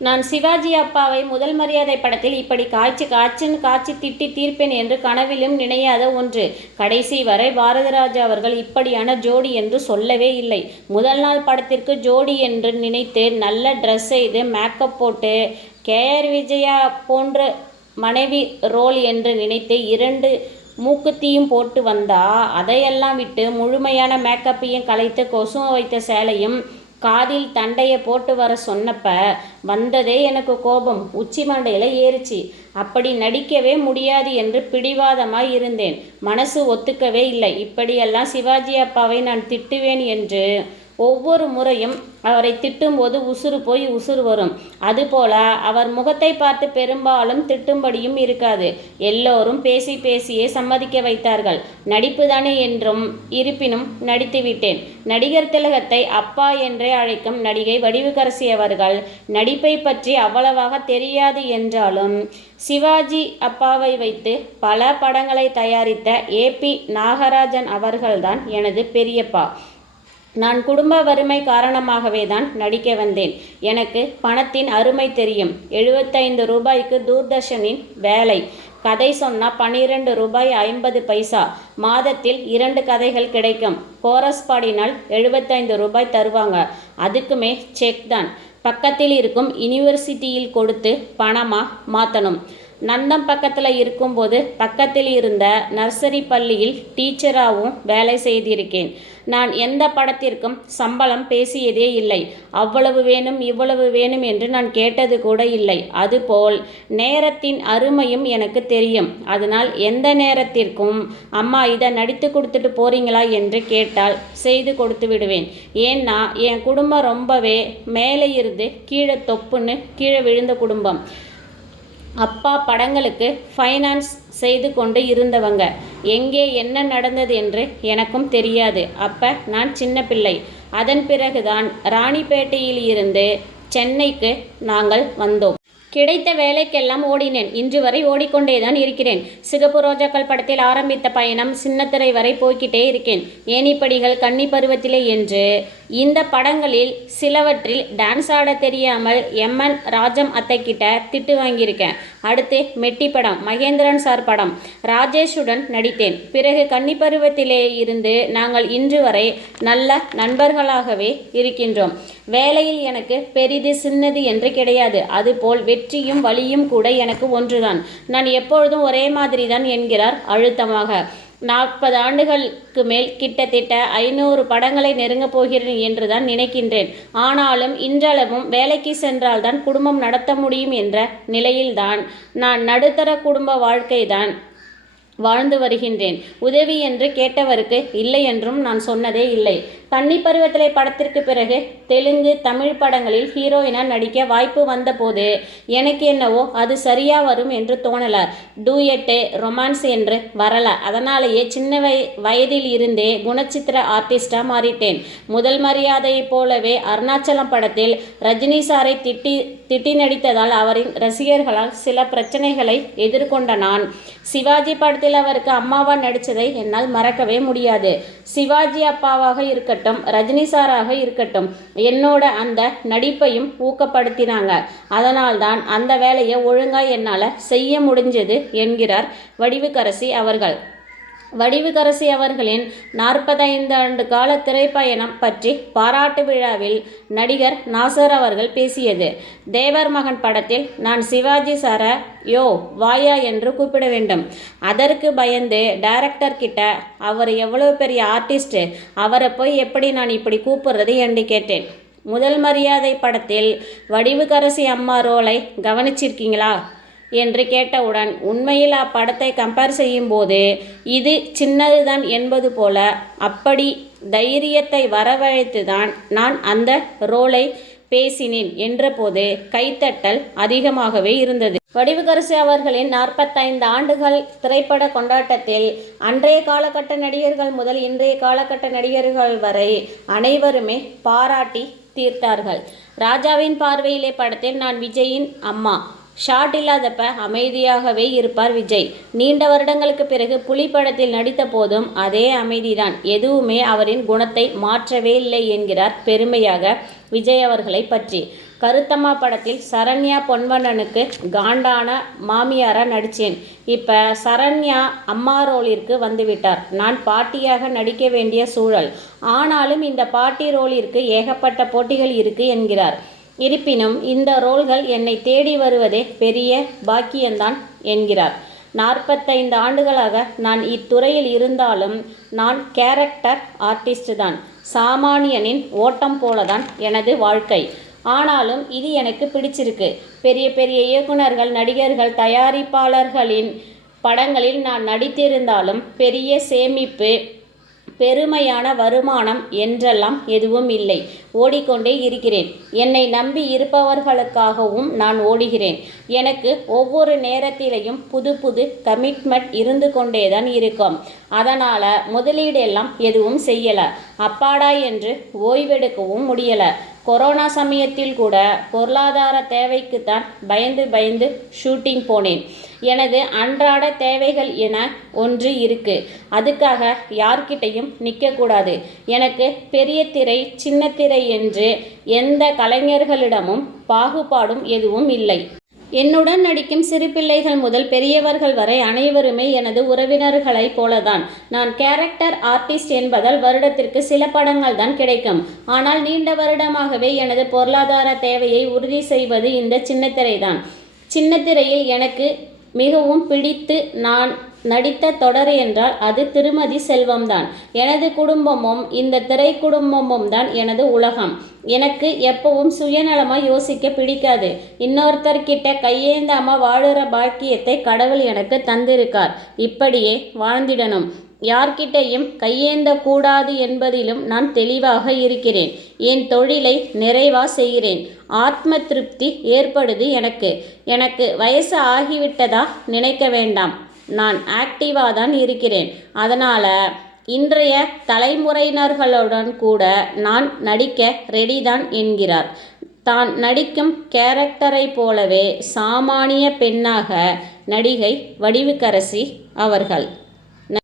நான் சிவாஜி அப்பாவை முதல் மரியாதை படத்தில் இப்படி காய்ச்சி காய்ச்சுன்னு காய்ச்சி திட்டி தீர்ப்பேன் என்று கனவிலும் நினையாத ஒன்று. கடைசி வரை பாரதிராஜா அவர்கள் இப்படியான ஜோடி என்று சொல்லவே இல்லை. முதல் நாள் படத்திற்கு ஜோடி என்று நினைத்து நல்ல ட்ரெஸ் செய்து மேக்கப் போட்டு கேஆர் விஜயா போன்ற மனைவி ரோல் என்று நினைத்து இரண்டு மூக்குத்தியும் போட்டு வந்தா அதையெல்லாம் விட்டு முழுமையான மேக்கப்பையும் கலைத்து கொசுவை வைத்த சேலையும் காதில் தண்டையை போட்டு வர சொன்னப்ப வந்ததே எனக்கு கோபம். உச்சி மண்டையில் ஏறிச்சு. அப்படி நடிக்கவே முடியாது என்று பிடிவாதமாய் இருந்தேன். மனசு ஒத்துக்கவே இல்லை. இப்படியெல்லாம் சிவாஜி அப்பாவை நான் திட்டுவேன் என்று ஒவ்வொரு முறையும் அவரை திட்டும்போது உசுறு போய் உசுறு வரும். அதுபோல அவர் முகத்தை பார்த்து பெரும்பாலும் திட்டும்படியும் இருக்காது. எல்லோரும் பேசி பேசியே சம்மதிக்க வைத்தார்கள். நடிப்புதானே என்றும் இருப்பினும் நடித்துவிட்டேன். நடிகர் திலகத்தை அப்பா என்றே அழைக்கும் நடிகை வடிவுக்கரசி அவர்கள் நடிப்பை பற்றி அவ்வளவாக தெரியாது என்றாலும் சிவாஜி அப்பாவை வைத்து பல படங்களை தயாரித்த ஏபி நாகராஜன் அவர்கள்தான் எனது பெரியப்பா. நான் குடும்ப வறுமை காரணமாகவே தான் நடிக்க வந்தேன். எனக்கு பணத்தின் அருமை தெரியும். எழுபத்தைந்து ரூபாய்க்கு தூர்தர்ஷனின் வேலை. கதை சொன்னால் பனிரெண்டு ரூபாய் ஐம்பது பைசா. மாதத்தில் இரண்டு கதைகள் கிடைக்கும். கோரஸ் பாடினால் எழுபத்தைந்து ரூபாய் தருவாங்க. அதுக்குமே செக் தான். பக்கத்தில் இருக்கும் யுனிவர்சிட்டியில் கொடுத்து பணமாக மாற்றணும் நந்தம் பக்கத்தில் இருக்கும்போது பக்கத்தில் இருந்த நர்சரி பள்ளியில் டீச்சராகவும் வேலை செய்திருக்கேன். நான் எந்த படத்திற்கும் சம்பளம் பேசியதே இல்லை. அவ்வளவு வேணும் இவ்வளவு வேணும் என்று நான் கேட்டது கூட இல்லை. அதுபோல் நேரத்தின் அருமையும் எனக்கு தெரியும். அதனால் எந்த நேரத்திற்கும் அம்மா இதை நடித்து கொடுத்துட்டு போறீங்களா? என்று கேட்டால் செய்து கொடுத்து விடுவேன். ஏன்னா என் குடும்பம் ரொம்பவே மேலே இருந்து கீழே தொப்புன்னு கீழே விழுந்த குடும்பம். அப்பா படங்களுக்கு ஃபைனான்ஸ் செய்து கொண்டு இருந்தவங்க. எங்கே என்ன நடந்தது என்று எனக்கும் தெரியாது. அப்ப நான் சின்ன பிள்ளை. அதன் பிறகுதான் ராணிப்பேட்டையில் இருந்து சென்னைக்கு நாங்கள் வந்தோம். கிடைத்த வேலைக்கெல்லாம் ஓடினேன். இன்று வரை ஓடிக்கொண்டே தான் இருக்கிறேன். சிகப்பு ரோஜாக்கள் படத்தில் ஆரம்பித்த பயணம் சின்னத்திரை வரை போய்கிட்டே இருக்கேன். ஏனிப்படிகள் கன்னி பருவத்திலே என்று. இந்த படங்களில் சிலவற்றில் டான்ஸ் ஆட தெரியாமல் எம்என் ராஜம் அத்தை கிட்ட திட்டு வாங்கியிருக்கேன். அடுத்து மெட்டி படம் மகேந்திரன் சார் படம். ராஜேஷுடன் நடித்தேன். பிறகு கன்னி பருவத்திலே இருந்து நாங்கள் இன்று வரை நல்ல நண்பர்களாகவே இருக்கின்றோம். வேலையில் எனக்கு பெரிது சின்னது என்று கிடையாது. அதுபோல் வெற்றியும் வலியும் கூட எனக்கு ஒன்றுதான். நான் எப்பொழுதும் ஒரே மாதிரி தான் என்கிறார் அழுத்தமாக. நாற்பது ஆண்டுகளுக்கு மேல் கிட்டத்தட்ட ஐநூறு படங்களை நெருங்கப் போகிறேன் என்று தான் நினைக்கின்றேன். ஆனாலும் இன்றளவும் வேலைக்கு சென்றால்தான் குடும்பம் நடத்த முடியும் என்ற நிலையில்தான். நான் நடுத்தர குடும்ப வாழ்க்கை தான் வாழ்ந்து வருகின்றேன். உதவி என்று கேட்டவருக்கு இல்லை என்றும் நான் சொன்னதே இல்லை. கன்னி பருவத்திலே படத்திற்கு பிறகு தெலுங்கு தமிழ் படங்களில் ஹீரோயினா நடிக்க வாய்ப்பு வந்தபோது எனக்கு என்னவோ அது சரியாக வரும் என்று தோணலை. டூயட்டு ரொமான்ஸ் என்று வரல. அதனாலேயே சின்ன வய வயதில் இருந்தே குணச்சித்திர ஆர்டிஸ்டாக மாறிட்டேன். முதல் மரியாதையைப் போலவே அருணாச்சலம் படத்தில் ரஜினி சாரை திட்டி திட்டி நடித்ததால் அவரின் ரசிகர்களால் சில பிரச்சனைகளை எதிர்கொண்ட நான். சிவாஜி படத்தில் அவருக்கு அம்மாவா நடித்ததை என்னால் மறக்கவே முடியாது. சிவாஜி அப்பாவாக இருக்க இருக்கட்டும் ரஜினி சாராக இருக்கட்டும் என்னோட அந்த நடிப்பையும் ஊக்கப்படுத்தினாங்க. அதனால்தான் அந்த வேலையை ஒழுங்கா என்னால் செய்ய முடிஞ்சது என்கிறார் வடிவுக்கரசி அவர்கள். வடிவுக்கரசி அவர்களின் நாற்பத்தைந்து ஆண்டு கால திரைப்பயணம் பற்றி பாராட்டு விழாவில் நடிகர் நாசர் அவர்கள் பேசியது. தேவர் மகன் படத்தில் நான் சிவாஜி சார யோ வாயா என்று கூப்பிட வேண்டும். அதற்கு பயந்து டைரக்டர் கிட்ட அவர் எவ்வளோ பெரிய ஆர்டிஸ்ட் அவரை போய் எப்படி நான் இப்படி கூப்பிடுறது? என்று கேட்டேன். முதல் மரியாதை படத்தில் வடிவுக்கரசி அம்மா ரோலை கவனிச்சிருக்கீங்களா? என்று கேட்டவுடன் உண்மையில் அப்படத்தை கம்பேர் செய்யும்போது இது சின்னதுதான் என்பது போல அப்படி தைரியத்தை வரவழைத்துதான் நான் அந்த ரோலை பேசினேன் என்றபோது கைத்தட்டல் அதிகமாகவே இருந்தது. வடிவுகரசு அவர்களின் நாற்பத்தைந்து ஆண்டுகள் திரைப்பட கொண்டாட்டத்தில் அன்றைய காலகட்ட நடிகர்கள் முதல் இன்றைய காலகட்ட நடிகர்கள் வரை அனைவருமே பாராட்டி தீர்த்தார்கள். ராஜாவின் பார்வையிலே படத்தில் நான் விஜயின் அம்மா ஷாட் இல்லாதப்ப அமைதியாகவே இருப்பார் விஜய். நீண்ட வருடங்களுக்கு பிறகு புலி படத்தில் நடித்த போதும் அதே அமைதிதான். எதுவுமே அவரின் குணத்தை மாற்றவே இல்லை என்கிறார் பெருமையாக விஜய் அவர்களை பற்றி. கருத்தம்மா படத்தில் சரண்யா பொன்வண்ணனுக்கு காண்டான மாமியாராக நடித்தேன் இப்போ சரண்யா அம்மா ரோலிற்கு வந்துவிட்டார். நான் பாட்டியாக நடிக்க வேண்டிய சூழல். ஆனாலும் இந்த பாட்டி ரோலிற்கு ஏகப்பட்ட போட்டிகள் இருக்குது என்கிறார். இருப்பினும் இந்த ரோல்கள் என்னை தேடி வருவதே பெரிய பாக்கியந்தான் என்கிறார். நாற்பத்தைந்து ஆண்டுகளாக நான் இத்துறையில் இருந்தாலும் நான் கேரக்டர் ஆர்டிஸ்ட் தான் சாமானியனின் ஓட்டம் போலதான் எனது வாழ்க்கை. ஆனாலும் இது எனக்கு பிடிச்சிருக்கு. பெரிய பெரிய இயக்குனர்கள் நடிகர்கள் தயாரிப்பாளர்களின் படங்களில் நான் நடித்திருந்தாலும் பெரிய சேமிப்பு பெருமையான வருமானம் என்றெல்லாம் எதுவும் இல்லை. ஓடிக்கொண்டே இருக்கிறேன். என்னை நம்பி இருப்பவர்களுக்காகவும் நான் ஓடுகிறேன். எனக்கு ஒவ்வொரு நேரத்திலையும் புது புது கமிட்மெண்ட் இருந்து கொண்டே தான் இருக்கும். அதனால் முதலீடு எல்லாம் எதுவும் செய்யலை. அப்பாடா என்று ஓய்வெடுக்கவும் முடியலை. கொரோனா சமயத்தில் கூட பொருளாதார தேவைக்கு தான் பயந்து பயந்து ஷூட்டிங் போனேன். எனது அன்றாட தேவைகள் என ஒன்று இருக்கு. அதுக்காக யார்கிட்டையும் நிற்கக்கூடாது எனக்கு பெரிய திரை சின்ன திரை என்று எந்த கலைஞர்களிடமும் பாகுபாடும் எதுவும் இல்லை. என்னுடன் நடிக்கும் சிறு பிள்ளைகள் முதல் பெரியவர்கள் வரை அனைவருமே எனது உறவினர்களைப் போலதான். நான் கேரக்டர் ஆர்டிஸ்ட் என்பதால் வருடத்திற்கு சில படங்கள் தான் கிடைக்கும். ஆனால் நீண்ட வருடமாகவே எனது பொருளாதார தேவையை உறுதி செய்வது இந்த சின்னத்திரை தான் சின்னத்திரையில் எனக்கு மிகவும் பிடித்து நான் நடித்த தொடர் என்றால் அது திருமதி செல்வம்தான். எனது குடும்பமும் இந்த திரை குடும்பமும் தான் எனது உலகம். எனக்கு எப்பவும் சுயநலமாக யோசிக்க பிடிக்காது. இன்னொருத்தர்கிட்ட கையேந்தாமல் வாழுற பாக்கியத்தை கடவுள் எனக்கு தந்திருக்கார். இப்படியே வாழ்ந்திடணும். யார்கிட்டையும் கையேந்த கூடாது என்பதிலும் நான் தெளிவாக இருக்கிறேன். என் தொழிலை நிறைவா செய்கிறேன். ஆத்ம திருப்தி ஏற்படுது எனக்கு. எனக்கு வயசு ஆகிவிட்டதா நினைக்க வேண்டாம். நான் ஆக்டிவாக தான் இருக்கிறேன். அதனால் இன்றைய தலைமுறையினர்களுடன் கூட நான் நடிக்க ரெடி தான் என்கிறார். தான் நடிக்கும் கேரக்டரை போலவே சாமானிய பெண்ணாக நடிகை வடிவுக்கரசி அவர்கள்.